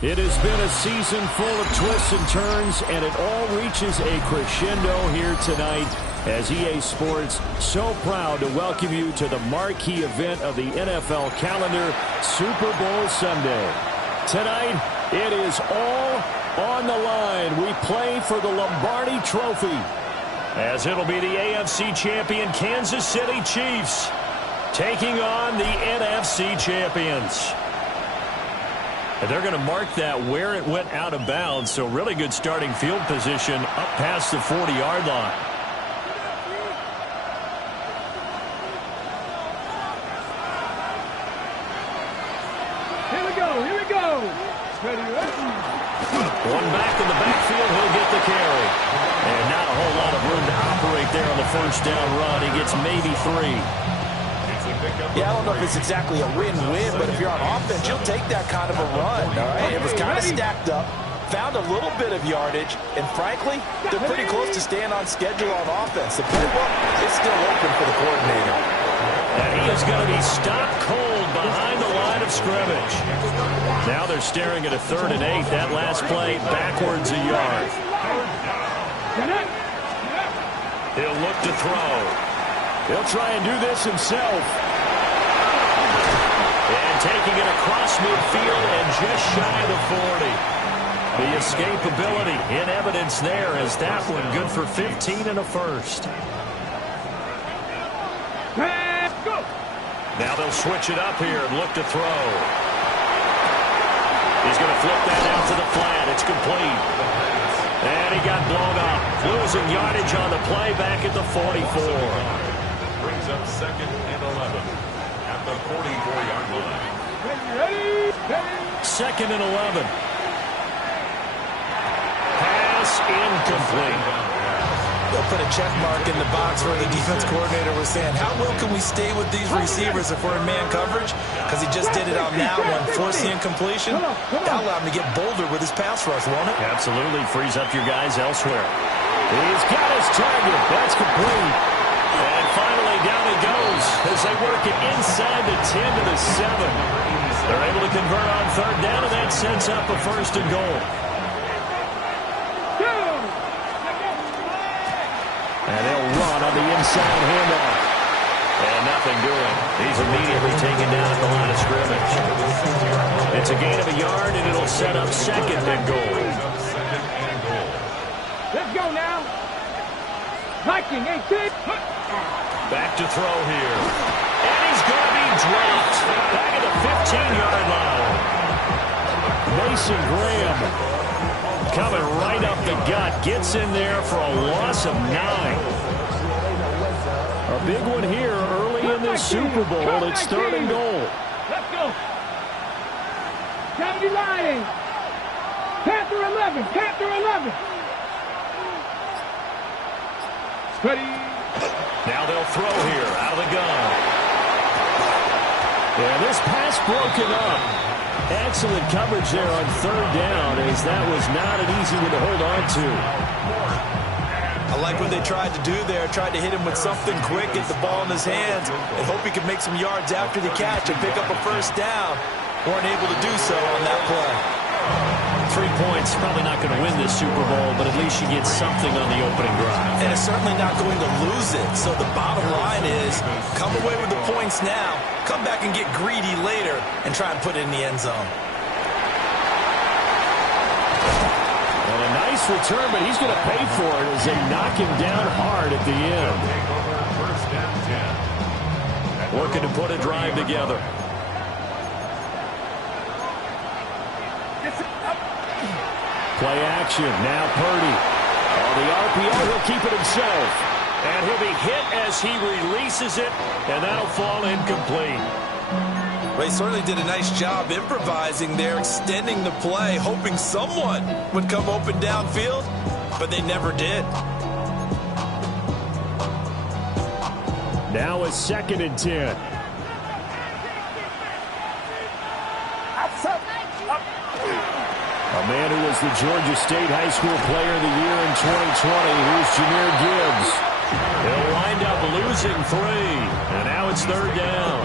It has been a season full of twists and turns, and it all reaches a crescendo here tonight as EA Sports so proud to welcome you to the marquee event of the NFL calendar, Super Bowl Sunday. Tonight, it is all on the line. We play for the Lombardi Trophy, as it'll be the AFC champion Kansas City Chiefs taking on the NFC champions. And they're going to mark that where it went out of bounds, so really good starting field position up past the 40-yard line. Here we go, here we go. One back in the backfield, he'll get the carry. And not a whole lot of room to operate there on the first down run. He gets maybe 3. Yeah, I don't know if it's exactly a win-win, but if you're on offense, you'll take that kind of a run, all right? It was kind of stacked up, found a little bit of yardage, and frankly, they're pretty close to staying on schedule on offense. The playbook is still open for the coordinator. And he is going to be stopped cold behind the line of scrimmage. Now they're staring at a 3rd and 8. That last play backwards a yard. He'll look to throw. He'll try and do this himself. And taking it across midfield and just shy of the 40. The escapability in evidence there as that one good for 15 and a first. Now they'll switch it up here and look to throw. He's going to flip that out to the flat. It's complete. And he got blown up. Losing yardage on the play back at the 44. Brings up 2nd and 11 at the 44-yard line. 2nd and 11. Pass incomplete. They'll put a check mark in the box where the defense coordinator was saying, how well can we stay with these receivers if we're in man coverage? Because he just did it on that one. Force the incompletion. That'll allow him to get bolder with his pass rush, won't it? Absolutely. Frees up your guys elsewhere. He's got his target. That's complete. And finally down it goes as they work it inside the 10 to the 7. They're able to convert on 3rd down, and that sets up a 1st and goal. And they'll run on the inside handoff. And nothing doing. He's immediately taken down at the line of scrimmage. It's a gain of a yard, and it'll set up 2nd and goal. Let's go now. Viking, 18. Back to throw here. And he's going to be dropped. Back at the 15-yard line. Mason Graham coming right up the gut. Gets in there for a loss of 9. A big one here early in this Super Bowl. It's 3rd and goal. Let's go. County line. Panther 11. Panther 11. Ready. Now they'll throw here out of the gun. Yeah, this pass broken up. Excellent coverage there on 3rd down, as that was not an easy one to hold on to. I like what they tried to do there. Tried to hit him with something quick, get the ball in his hands, and hope he could make some yards after the catch and pick up a 1st down. Weren't able to do so on that play. 3 points, probably not going to win this Super Bowl, but at least you get something on the opening drive. And it's certainly not going to lose it. So the bottom line is, come away with the points now, come back and get greedy later, and try and put it in the end zone. And a nice return, but he's going to pay for it as they knock him down hard at the end. Working to put a drive together. Play action. Now Purdy. On the RPO, he'll keep it himself. And he'll be hit as he releases it, and that'll fall incomplete. Well, he certainly did a nice job improvising there, extending the play, hoping someone would come open downfield, but they never did. Now a 2nd and 10. A man who was the Georgia State High School Player of the Year in 2020. Here's Jahmyr Gibbs. He'll wind up losing 3, and now it's 3rd down.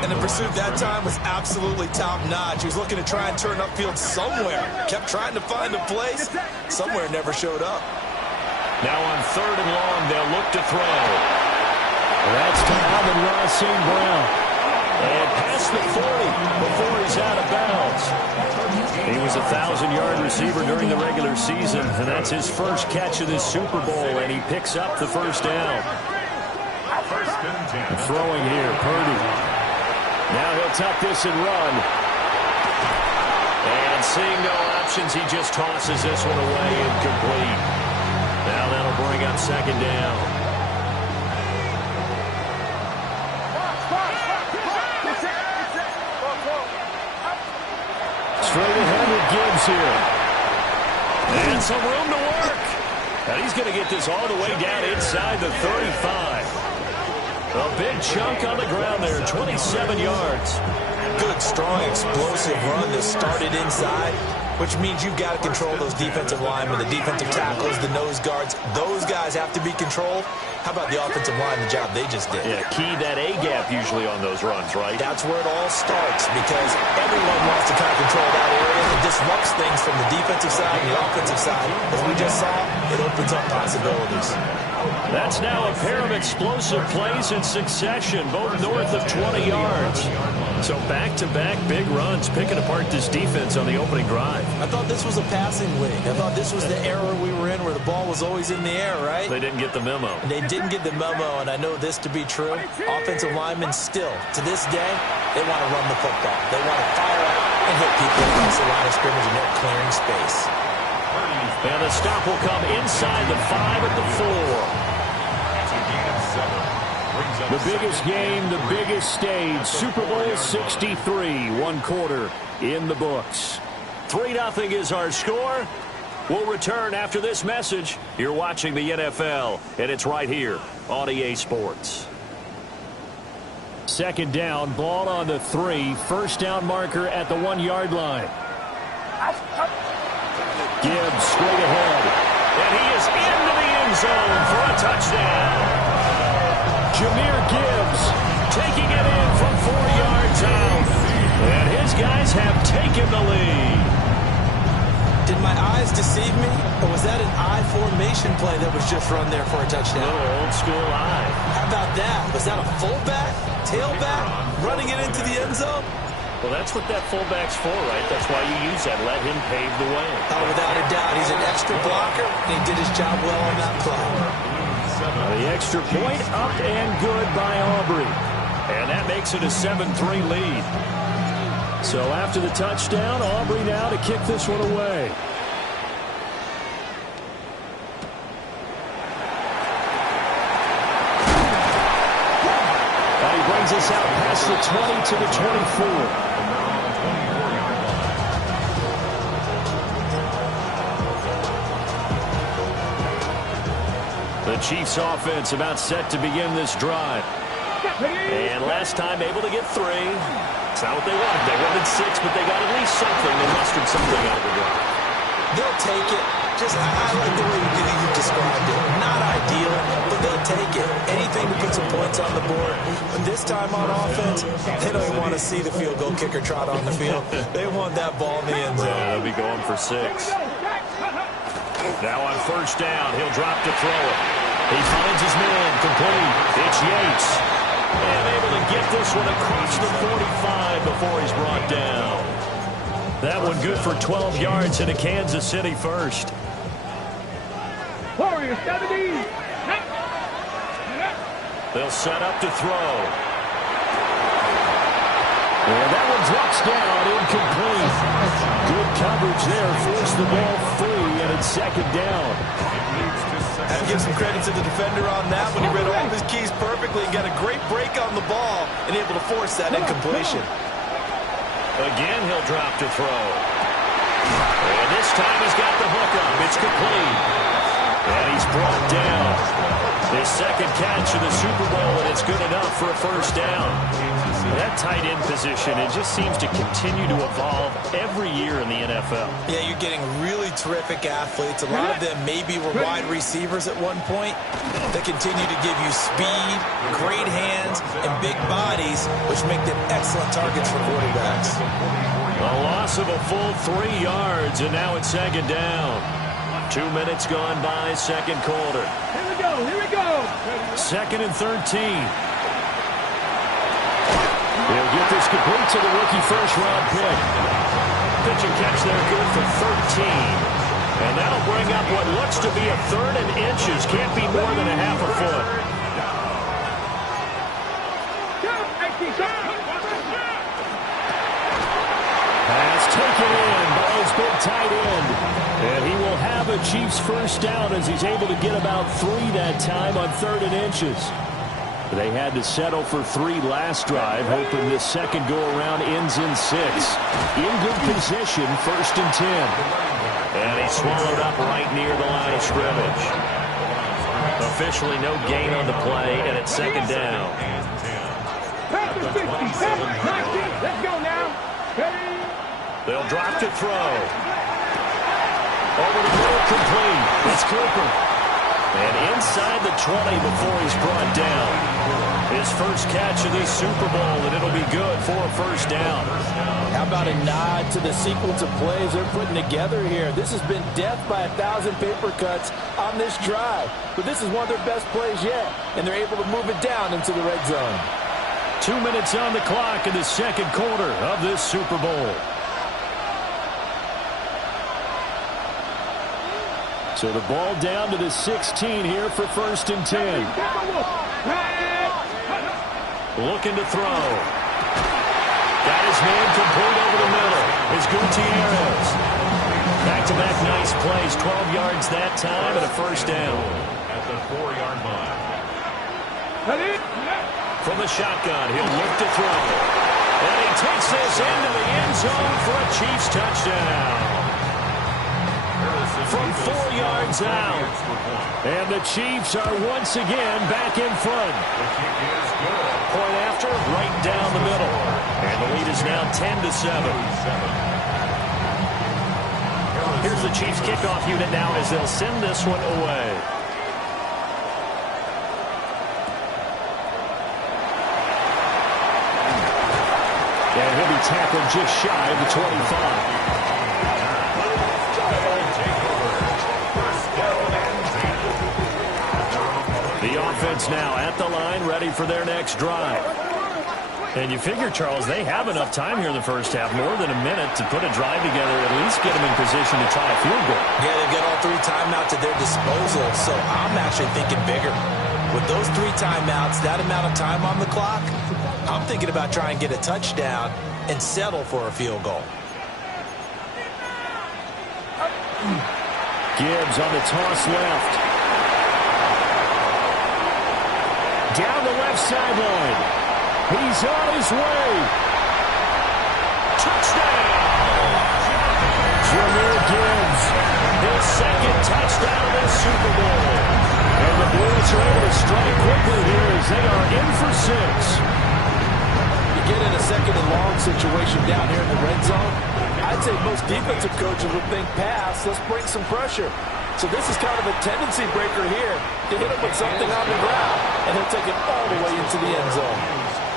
And the pursuit that time was absolutely top-notch. He was looking to try and turn upfield somewhere. Kept trying to find a place. Somewhere never showed up. Now on 3rd and long, they'll look to throw. That's to Amon-Ra St. Brown. And past the 40 before he's out of bounds. He was a 1,000-yard receiver during the regular season, and that's his first catch of this Super Bowl, and he picks up the 1st down. Throwing here, Purdy. Now he'll tuck this and run. And seeing no options, he just tosses this one away, incomplete. Now that'll bring up 2nd down. Straight ahead with Gibbs here. And some room to work. And he's going to get this all the way down inside the 35. A big chunk on the ground there, 27 yards. Good, strong, explosive run that started inside, which means you've got to control those defensive linemen, the defensive tackles, the nose guards. Those guys have to be controlled. How about the offensive line, the job they just did? Yeah, key that A-gap usually on those runs, right? That's where it all starts, because everyone wants to kind of control that area. It disrupts things from the defensive side and the offensive side. As we just saw, it opens up possibilities. That's now a pair of explosive plays in succession, both north of 20 yards. So back-to-back big runs, picking apart this defense on the opening drive. I thought this was a passing league. I thought this was the era we were in where the ball was always in the air, right? They didn't get the memo. They didn't get the memo, and I know this to be true. Offensive linemen still, to this day, they want to run the football. They want to fire out and hit people across the line of scrimmage, and they're clearing space. And the stop will come inside the 5 at the 4. The biggest game, the biggest stage, Super Bowl 63, 1 quarter in the books. 3-0 is our score. We'll return after this message. You're watching the NFL, and it's right here on EA Sports. 2nd down, ball on the 3, 1st down marker at the 1-yard line. Gibbs straight ahead, and he is into the end zone for a touchdown. Jahmyr Gibbs taking it in from 4 yards out. And his guys have taken the lead. Did my eyes deceive me? Or was that an I formation play that was just run there for a touchdown? A little old school I. How about that? Was that a fullback, tailback, running it into the end zone? Well, that's what that fullback's for, right? That's why you use that. Let him pave the way. Oh, without a doubt. He's an extra blocker, and he did his job well on that play. The extra point up and good by Aubrey. And that makes it a 7-3 lead. So after the touchdown, Aubrey now to kick this one away. And he brings us out past the 20 to the 24. The Chiefs offense about set to begin this drive. And last time able to get 3. It's not what they wanted. They wanted 6, but they got at least something. They mustered something out of the drive. They'll take it. Just, I like the way you described it. Not ideal, but they'll take it. Anything to put some points on the board. But this time on offense, they don't even want to see the field goal kicker trot on the field. They want that ball in the end zone. Yeah, they'll be going for 6. Now on 1st down, he'll drop to throw it. He finds his man, complete. It's Yates. And able to get this one across the 45 before he's brought down. That one good for 12 yards into Kansas City first. Warriors 70. They'll set up to throw. And that one drops down, incomplete. Good coverage there, forced the ball free, and it's 2nd down. I'd give some credit to the defender on that when he read all of his keys perfectly and got a great break on the ball and able to force that incompletion. Again, he'll drop to throw. And this time he's got the hook up. It's complete. And he's brought down. His second catch in the Super Bowl, and it's good enough for a first down. That tight end position, it just seems to continue to evolve every year in the NFL. Yeah, you're getting really terrific athletes. A lot of them maybe were wide receivers at one point. They continue to give you speed, great hands, and big bodies, which make them excellent targets for quarterbacks. A loss of a full 3 yards, and now it's second down. 2 minutes gone by, second quarter. Here we go, here we go. Second and 13. He'll get this complete to the rookie first-round pick. Pitch and catch there, good for 13. And that'll bring up what looks to be a third and inches. Can't be more than a half a foot. Pass taken in by his big tight end. And he will have a Chiefs first down as he's able to get about 3 that time on third and inches. They had to settle for 3 last drive, hoping this second go-around ends in 6. In good position, first and 10. And he swallowed up right near the line of scrimmage. Officially no gain on the play, and it's second down. Let's go now. They'll drop to throw. Over the middle, complete. It's Cooper. And inside the 20 before he's brought down. His first catch of this Super Bowl, and it'll be good for a first down. How about a nod to the sequence of plays they're putting together here? This has been death by 1,000 paper cuts on this drive. But this is one of their best plays yet, and they're able to move it down into the red zone. 2 minutes on the clock in the second quarter of this Super Bowl. So the ball down to the 16 here for first and 10. Looking to throw. Got his man complete over the middle. Is Gutierrez. Back-to-back nice plays. 12 yards that time and a first down. At the 4-yard line. From the shotgun, he'll look to throw. And he takes this into the end zone for a Chiefs touchdown. From 4 yards out. And the Chiefs are once again back in front. Point after, right down the middle. And the lead is now 10-7. Here's the Chiefs kickoff unit now as they'll send this one away. And he'll be tackled just shy of the 25. The offense now at the line, ready for their next drive. And you figure, Charles, they have enough time here in the first half, more than a minute, to put a drive together, at least get them in position to try a field goal. Yeah, they've got all 3 timeouts at their disposal, so I'm actually thinking bigger. With those 3 timeouts, that amount of time on the clock, I'm thinking about trying to get a touchdown and settle for a field goal. Gibbs on the toss left. Down the left sideline. He's on his way. Touchdown! Jahmyr Gibbs, his second touchdown of this Super Bowl. And the Blues are able to strike quickly here as they are in for 6. You get in a second and long situation down here in the red zone, I'd say most defensive coaches would think pass, let's bring some pressure. So this is kind of a tendency breaker here to hit him with something on the ground, and he'll take it all the way into the end zone.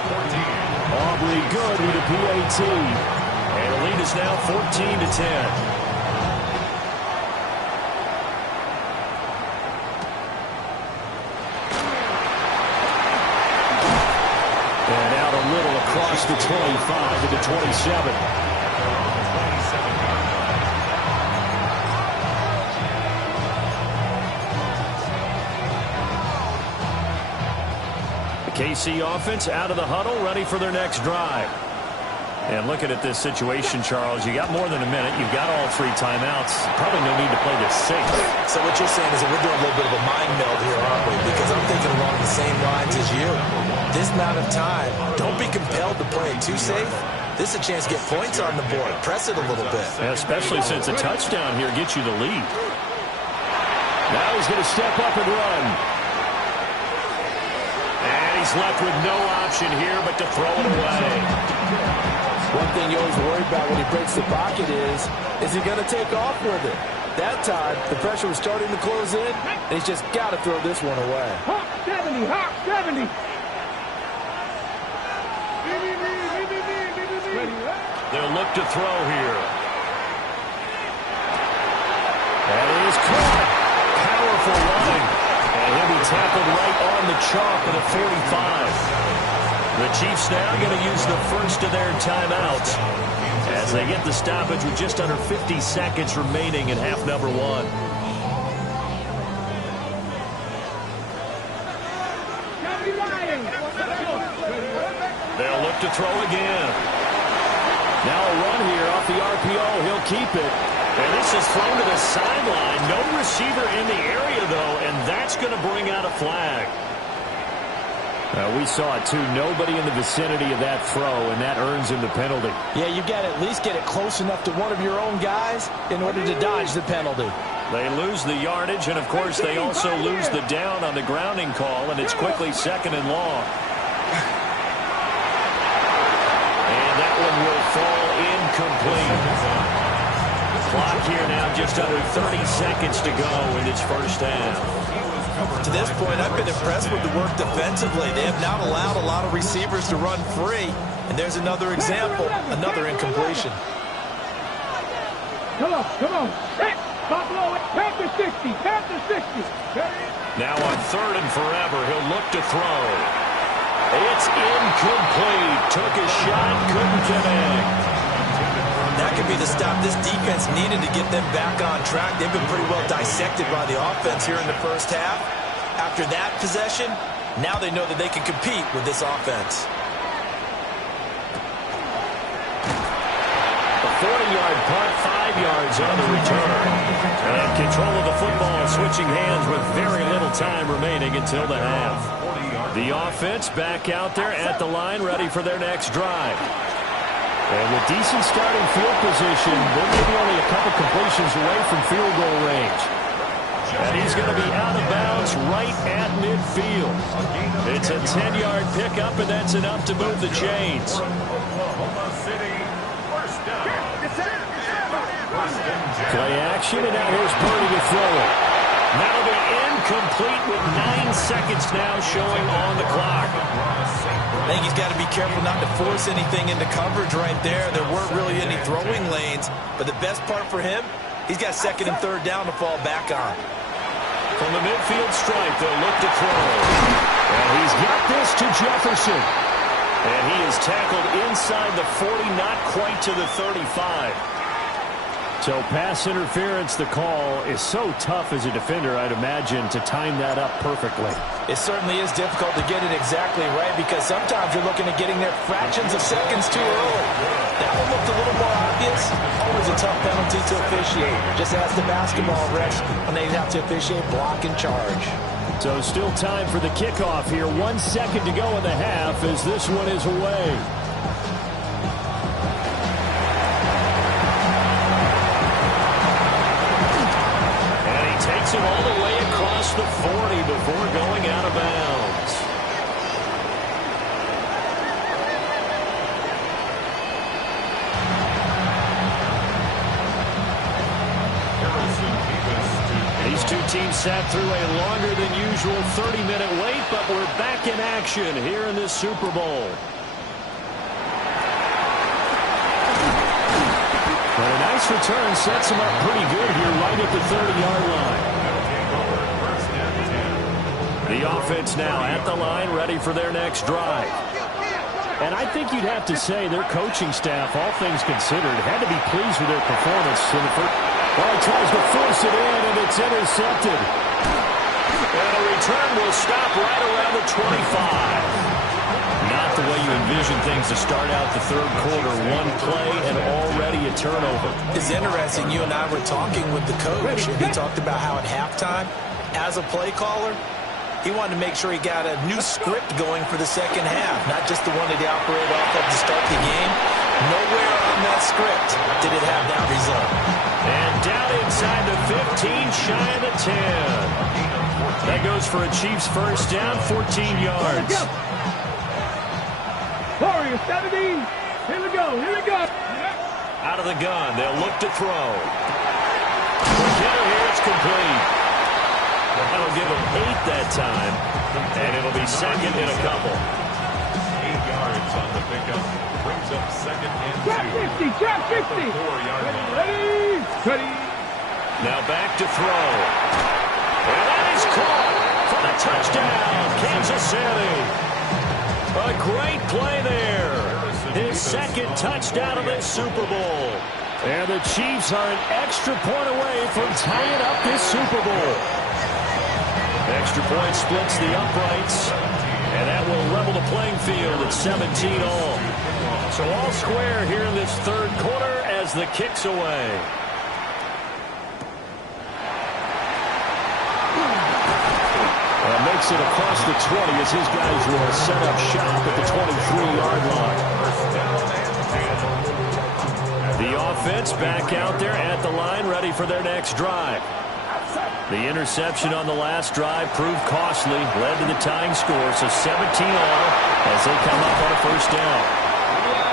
Aubrey good with a PAT. And the lead is now 14-10. And out a little across the 25 to the 27. KC offense out of the huddle, ready for their next drive. And looking at this situation, Charles, you got more than a minute. You've got all 3 timeouts. Probably no need to play this safe. So what you're saying is that we're doing a little bit of a mind meld here, aren't we? Because I'm thinking along the same lines as you. This amount of time, don't be compelled to play it too safe. This is a chance to get points on the board. Press it a little bit. Yeah, especially since a touchdown here gets you the lead. Now he's going to step up and run. he's left with no option here but to throw it away. One thing you always worry about when he breaks the pocket is he going to take off with it? That time, the pressure was starting to close in, and he's just got to throw this one away. Hawk 70, Hawk 70. They'll look to throw here. That is caught. Powerful running. And he'll be tackled right on the chalk at a 45. The Chiefs now going to use the first of their timeouts as they get the stoppage with just under 50 seconds remaining in half number one. They'll look to throw again. Now a run here off the RPO. He'll keep it. And this is thrown to the sideline. No receiver in the area, though, and that's going to bring out a flag. We saw it, too. Nobody in the vicinity of that throw, and that earns him the penalty. Yeah, you got to at least get it close enough to one of your own guys in order to dodge the penalty. They lose the yardage, and, of course, they also lose the down on the grounding call, and it's quickly second and long. And that one will fall incomplete. Clock here now, just under 30 seconds to go in this first half. To this point, I've been impressed with the work defensively. They have not allowed a lot of receivers to run free. And there's another example, another incompletion. Come on, come on. Buffalo, Panther 60, Panther 60. Now on third and forever, he'll look to throw. It's incomplete. Took a shot, couldn't connect. That could be the stop this defense needed to get them back on track. They've been pretty well dissected by the offense here in the first half. After that possession, now they know that they can compete with this offense. A 40-yard punt, 5 yards on the return. And control of the football switching hands with very little time remaining until the half. The offense back out there at the line, ready for their next drive. And with decent starting field position, they're maybe only a couple completions away from field goal range. And he's going to be out of bounds right at midfield. It's a 10-yard pickup, and that's enough to move the chains. Play action, and now here's Purdy to throw it. That'll be incomplete with 9 seconds now showing on the clock. I think he's got to be careful not to force anything into coverage right there. There weren't really any throwing lanes, but the best part for him, he's got second and third down to fall back on. From the midfield stripe, they'll look to throw. And he's got this to Jefferson. And he is tackled inside the 40, not quite to the 35. So pass interference, the call, is so tough as a defender, I'd imagine, to time that up perfectly. It certainly is difficult to get it exactly right because sometimes you're looking at getting there fractions of seconds too early. That one looked a little more obvious. Always a tough penalty to officiate. Just ask the basketball refs when they have to officiate block and charge. So still time for the kickoff here. 1 second to go in the half as this one is away. Takes it all the way across the 40 before going out of bounds. These two teams sat through a longer than usual 30-minute wait, but we're back in action here in this Super Bowl. But a nice return sets them up pretty good here right at the 30-yard line. The offense now at the line, ready for their next drive. And I think you'd have to say their coaching staff, all things considered, had to be pleased with their performance in the first. Well, he tries to force it in, and it's intercepted. And a return will stop right around the 25. Not the way you envision things to start out the third quarter. One play and already a turnover. It's interesting. You and I were talking with the coach, and he talked about how at halftime, as a play caller, he wanted to make sure he got a new script going for the second half, not just the one that he operated off of to start the game. Nowhere on that script did it have that result. And down inside the 15, shy of the 10. That goes for a Chiefs first down, 14 yards. Warriors, 17. Here we go. Here we go. Out of the gun. They'll look to throw. Quick hitter here. It's complete. That'll give them 8 that time. And it'll be second and a couple. 8 yards on the pickup. Brings up second and 2. Trap 50. Trap 50. 4-yard line. Ready. Now back to throw. And that is caught for the touchdown, Kansas City. A great play there. His second touchdown of this Super Bowl. And the Chiefs are an extra point away from tying up this Super Bowl. Extra point splits the uprights. And that will level the playing field at 17 all. So all square here in this third quarter as the kick's away. Makes it across the 20 as his guys will set up shop at the 23-yard line. The offense back out there at the line, ready for their next drive. The interception on the last drive proved costly, led to the tying score, so 17 all as they come up on a first down.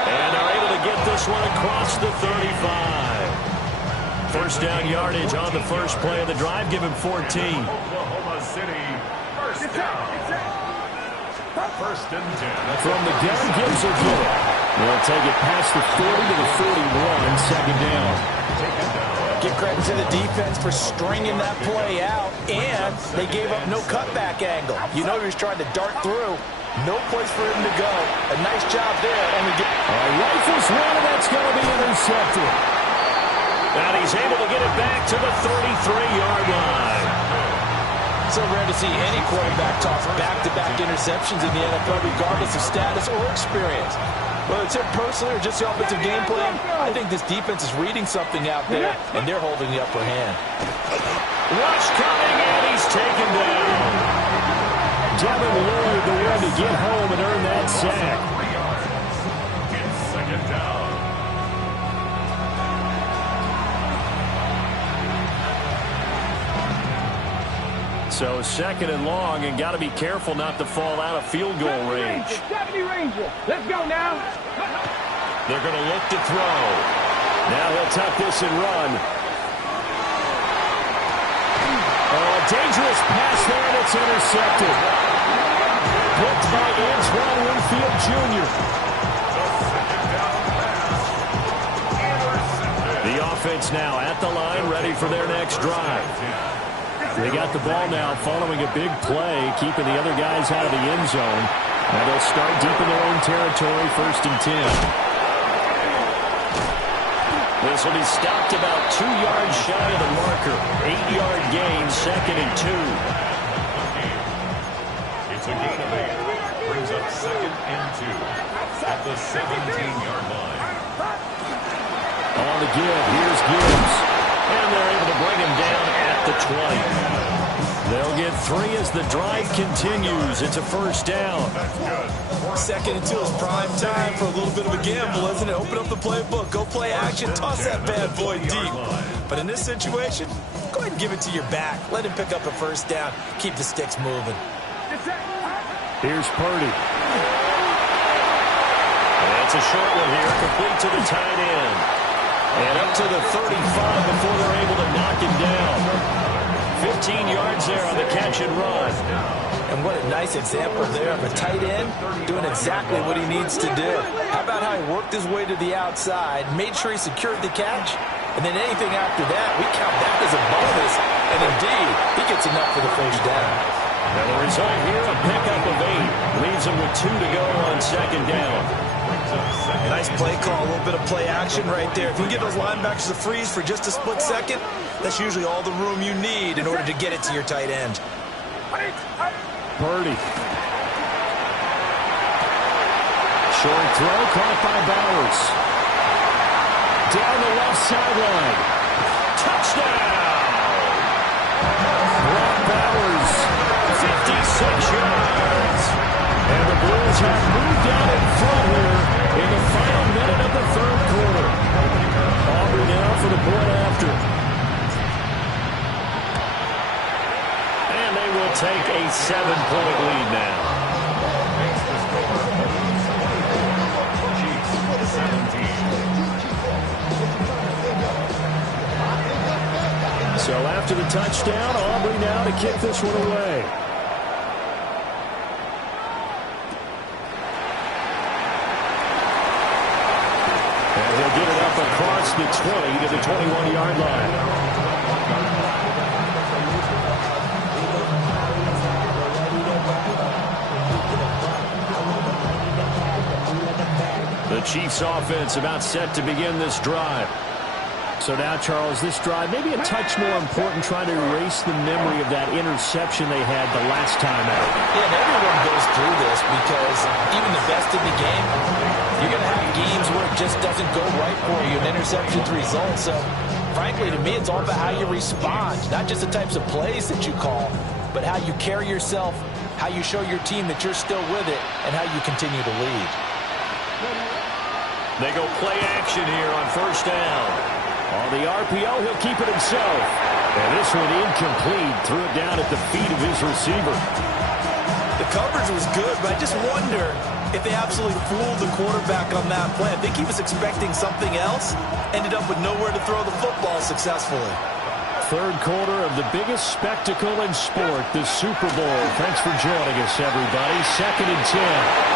And are able to get this one across the 35. First down yardage on the first play of the drive, give him 14. Oklahoma City. First down. First and 10. From the gun, Gibbs will get it. They'll take it past the 40 to the 41, second down. Give credit to the defense for stringing that play out, and they gave up no cutback angle. You know he was trying to dart through. No place for him to go. A nice job there. Rifles one, and that's going to be intercepted. And he's able to get it back to the 33-yard line. So rare to see any quarterback toss back-to-back interceptions in the NFL, regardless of status or experience. Whether it's him personally or just the offensive game plan, I think this defense is reading something out there, and they're holding the upper hand. Rush coming, and he's taken down. Devin Lloyd, the one to get home and earn that sack. 3 yards. It's second down. So second and long, and got to be careful not to fall out of field goal range. 70 Ranger. Let's go now. They're going to look to throw. Now he'll tuck this and run. Oh, a dangerous pass there, and it's intercepted. Blocked by Antoine Winfield Jr. The offense now at the line, ready for their next drive. They got the ball now following a big play, keeping the other guys out of the end zone. Now they'll start deep in their own territory, first and 10. This will be stopped about 2 yards shy of the marker. 8-yard gain, second and 2. It's a gain of 8. Brings up second and 2 at the 17-yard line. On the give, here's Gibbs. And they're able to bring him down at the 20. They'll get 3 as the drive continues. It's a first down. Second and 2 is prime time for a little bit of a gamble, isn't it? Open up the playbook, go play action, toss that bad boy deep. But in this situation, go ahead and give it to your back. Let him pick up a first down. Keep the sticks moving. Here's Purdy. That's a short one here, complete to the tight end. And up to the 35 before they're able to knock him down. 15 yards there on the catch and run. And what a nice example there of a tight end doing exactly what he needs to do. How about how he worked his way to the outside, made sure he secured the catch, and then anything after that, we count that as a bonus. And indeed, he gets enough for the first down. And the result here, a pickup of 8. Leaves him with 2 to go on second down. Nice play call, a little bit of play action right there. If you can get those linebackers to freeze for just a split second, that's usually all the room you need in order to get it to your tight end. Purdy. Short throw caught by Bowers. Down the left sideline. Touchdown! Brock Bowers, 56 yards. And the Blues have moved out in front here in the final minute of the third quarter. Aubrey now for the point after. And they will will take a 7-point lead now. Chiefs 17. So after the touchdown, Aubrey now to kick this one away. And they'll get it up across the 20 to the 21-yard line. The Chiefs offense about set to begin this drive. So now, Charles, this drive maybe a touch more important, trying to erase the memory of that interception they had the last time out. Yeah, and everyone goes through this because even the best in the game, you're going to have games where it just doesn't go right for you, and interceptions result. So, frankly, to me, it's all about how you respond, not just the types of plays that you call, but how you carry yourself, how you show your team that you're still with it, and how you continue to lead. They go play action here on first down. On the RPO, he'll keep it himself. And this one incomplete. Threw it down at the feet of his receiver. The coverage was good, but I just wonder if they absolutely fooled the quarterback on that play. I think he was expecting something else. Ended up with nowhere to throw the football successfully. Third quarter of the biggest spectacle in sport, the Super Bowl. Thanks for joining us, everybody. 2nd and 10.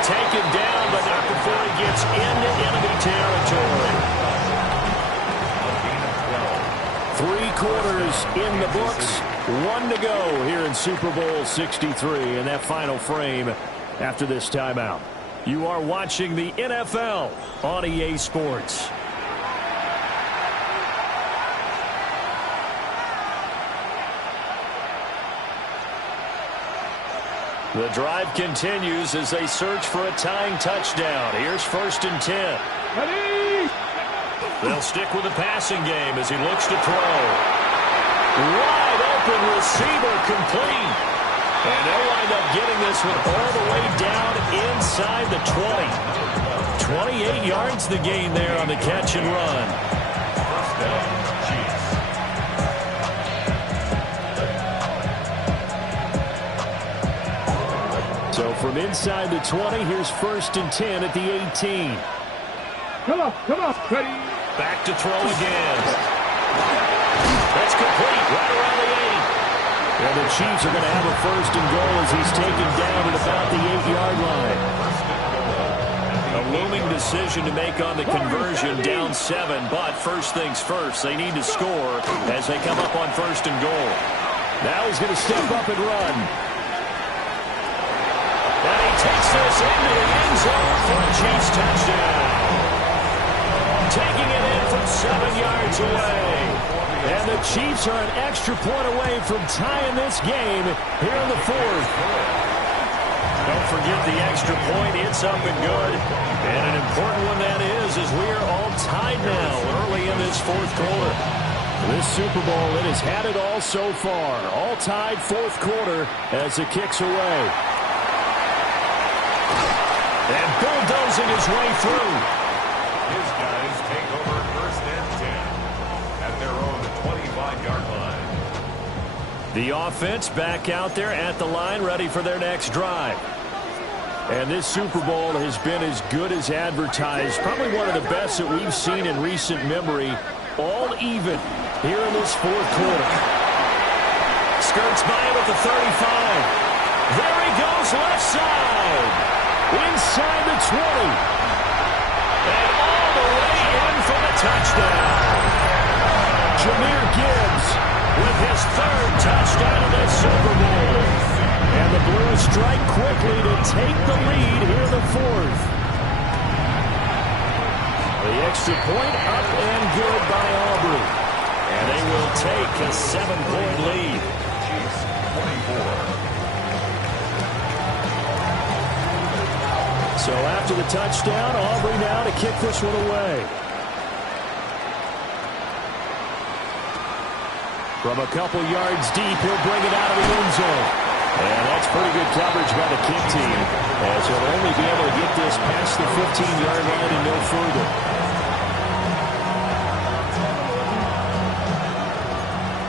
Taken down, but not before he gets into enemy territory. 3 quarters in the books. 1 to go here in Super Bowl 63 in that final frame after this timeout. You are watching the NFL on EA Sports. The drive continues as they search for a tying touchdown. Here's 1st and 10. Ready? They'll stick with the passing game as he looks to throw. Wide open receiver, complete. And they'll wind up getting this one all the way down inside the 20. 28 yards the gain there on the catch and run. First down, Chiefs. So from inside the 20, here's 1st and 10 at the 18. Come on, ready? Back to throw again. That's complete, right around the 8. And the Chiefs are going to have a 1st and goal as he's taken down at about the 8-yard line. A looming decision to make on the conversion, down 7, but first things first, they need to score as they come up on 1st and goal. Now he's going to step up and run. And he takes this into the end zone for a Chiefs touchdown. Taking it in from 7 yards away. And the Chiefs are an extra point away from tying this game here in the 4th. Don't forget the extra point. It's up and good. And an important one that is, as we are all tied now early in this 4th quarter. This Super Bowl, it has had it all so far. All tied 4th quarter as it kicks away. And bulldozing his way through. His guys take over 1st and 10 at their own 25-yard line. The offense back out there at the line, ready for their next drive. And this Super Bowl has been as good as advertised. Probably one of the best that we've seen in recent memory. All even here in this 4th quarter. Skirts by him at the 35. There he goes, left side. Inside the 20. And all the way in for the touchdown. Jahmyr Gibbs with his 3rd touchdown of this Super Bowl. And the Blues strike quickly to take the lead here in the 4th. The extra point up and good by Aubrey. And they will take a 7-point lead. Chiefs 24. So after the touchdown, Aubrey now to kick this one away. From a couple yards deep, he'll bring it out of the end zone. And that's pretty good coverage by the kick team, as he'll only be able to get this past the 15-yard line and no further.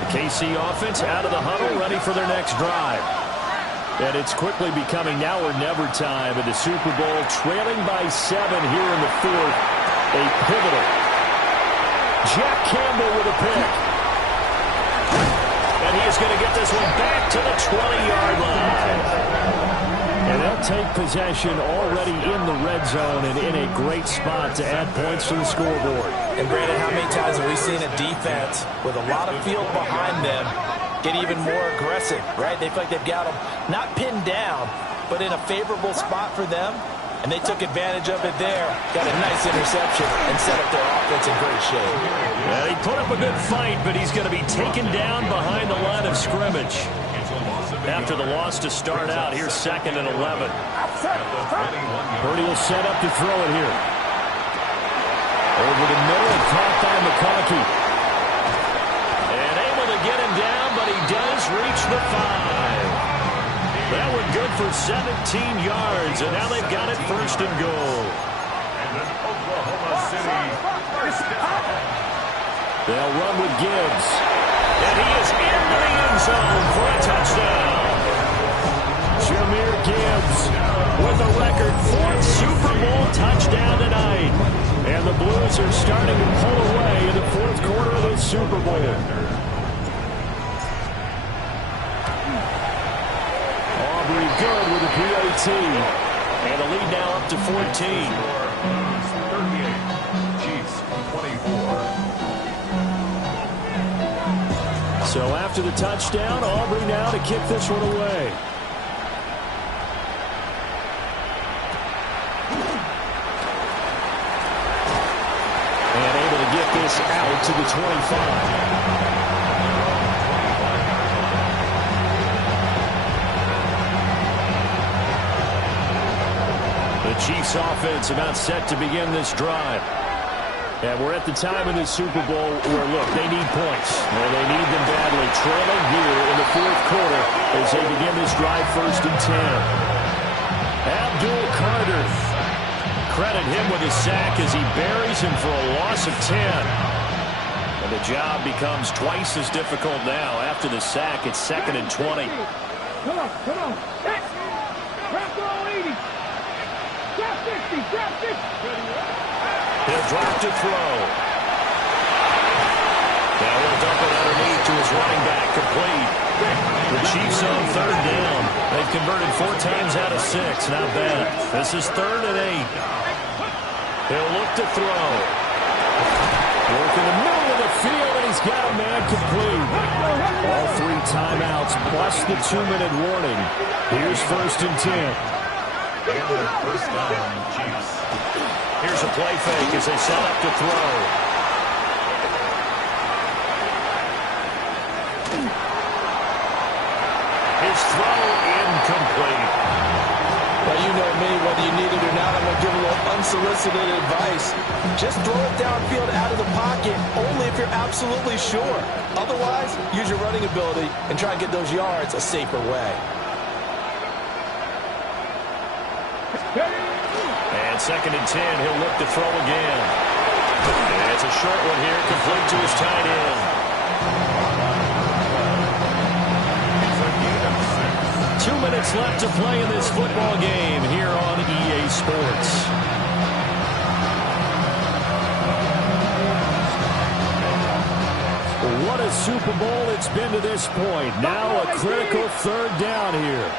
The KC offense out of the huddle, ready for their next drive. And it's quickly becoming now or never time in the Super Bowl, trailing by 7 here in the fourth. A pivotal. Jack Campbell with a pick. And he is going to get this one back to the 20-yard line. And they'll take possession already in the red zone and in a great spot to add points to the scoreboard. And Brandon, how many times have we seen a defense with a lot of field behind them get even more aggressive, right? They feel like they've got them not pinned down, but in a favorable spot for them, and they took advantage of it there. Got a nice interception and set up their offense in great shape. Yeah, he put up a good fight, but he's going to be taken down behind the line of scrimmage. After the loss to start out, here's 2nd and 11. Purdy will set up to throw it here. Over the middle and caught by McConkey. And able to get him down, but he does reach the 5. That one good for 17 yards, and now they've got it 1st and goal. And then Oklahoma City first down. They'll run with Gibbs. And he is into the end zone for a touchdown. Jahmyr Gibbs with a record 4th Super Bowl touchdown tonight. And the Blues are starting to pull away in the 4th quarter of the Super Bowl. Aubrey good with a PAT. And the lead now up to 14. 38. Chiefs 24. So after the touchdown, Aubrey now to kick this one away. And able to get this out to the 25. The Chiefs offense about set to begin this drive. And we're at the time in this Super Bowl where, look, they need points. And they need them badly. Trailing here in the 4th quarter as they begin this drive 1st and 10. Abdul Carter. Credit him with a sack as he buries him for a loss of 10. And the job becomes twice as difficult now. After the sack, it's 2nd and 20. Come on. Drop ball 80. Drop 60. Drop 60. He'll drop to throw. Now he'll dump it underneath to his running back, complete. The Chiefs on 3rd down. They've converted 4 times out of 6. Not bad. This is 3rd and 8. He'll look to throw. Work in the middle of the field, and he's got a man complete. All 3 timeouts plus the 2-minute warning. Here's 1st and 10. And first down, Chiefs. Here's a play fake as they set up to throw. His throw incomplete. Well, you know me, whether you need it or not, I'm going to give a little unsolicited advice. Just throw it downfield out of the pocket, only if you're absolutely sure. Otherwise, use your running ability and try and get those yards a safer way. And 2nd and 10, he'll look to throw again. And it's a short one here, complete to his tight end. It's a 2 minutes left to play in this football game here on EA Sports. What a Super Bowl it's been to this point. Now a critical 3rd down here.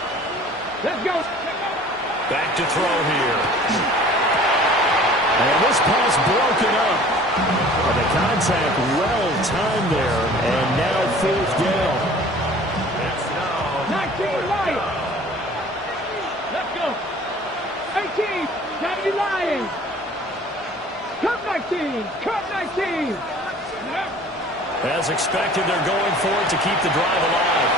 Let's go. Back to throw here. And this pass broken up. And the contact well timed there. And now 4th down. It's now 19 Lions. Let's go. 18. Gotta be Lions. Cut 19. Cut 19. As expected, they're going for it to keep the drive alive.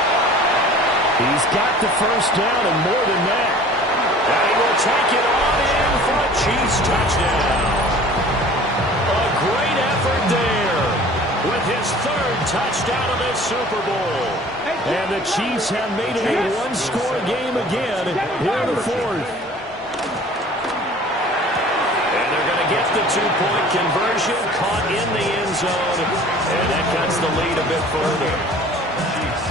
He's got the 1st down and more than that. And he will take it on in for a Chiefs touchdown. A great effort there with his 3rd touchdown of this Super Bowl. And the Chiefs have made it a 1-score game again here in the 4th. And they're going to get the 2-point conversion, caught in the end zone. And that cuts the lead a bit further. Chiefs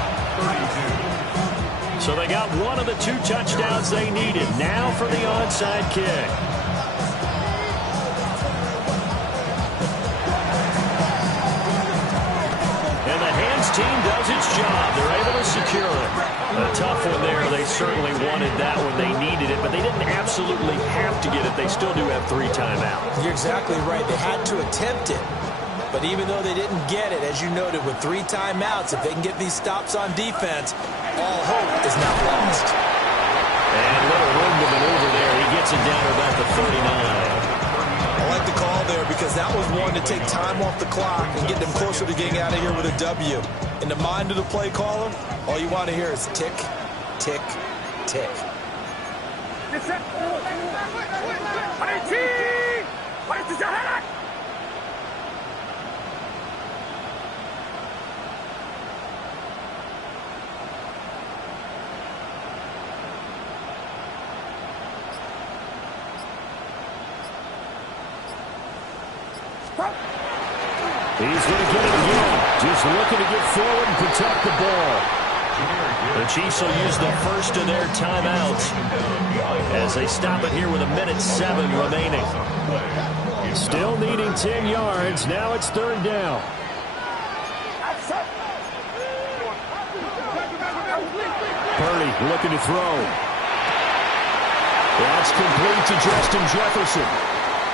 32. So they got one of the 2 touchdowns they needed. Now for the onside kick. And the hands team does its job. They're able to secure it. A tough one there. They certainly wanted that when they needed it, but they didn't absolutely have to get it. They still do have 3 timeouts. You're exactly right. They had to attempt it. But even though they didn't get it, as you noted, with 3 timeouts, if they can get these stops on defense, all hope is not lost. And a little room to maneuver there. He gets it down to about the 39. I like the call there because that was one to take time off the clock and get them closer to getting out of here with a W. In the mind of the play caller, all you want to hear is tick, tick, tick. He's going to get it again. Just looking to get forward and protect the ball. The Chiefs will use the first of their timeouts as they stop it here with 1:07 remaining. Still needing 10 yards. Now it's 3rd down. Purdy looking to throw. That's complete to Justin Jefferson.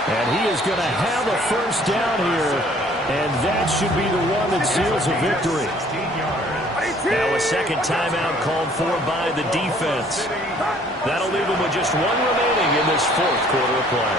And he is going to have a first down here. And that should be the one that seals a victory. Now a second timeout called for by the defense. That'll leave them with just 1 remaining in this 4th quarter of play.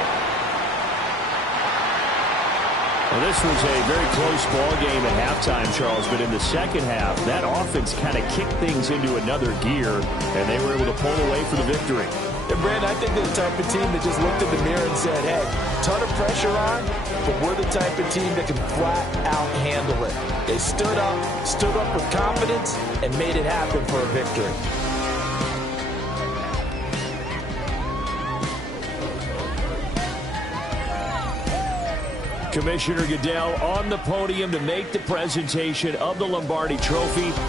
Well, this was a very close ball game at halftime, Charles, but in the second half, that offense kind of kicked things into another gear, and they were able to pull away for the victory. And, Brandon, I think they're the type of team that just looked in the mirror and said, hey, ton of pressure on, but we're the type of team that can flat out handle it. They stood up with confidence, and made it happen for a victory. Commissioner Goodell on the podium to make the presentation of the Lombardi Trophy.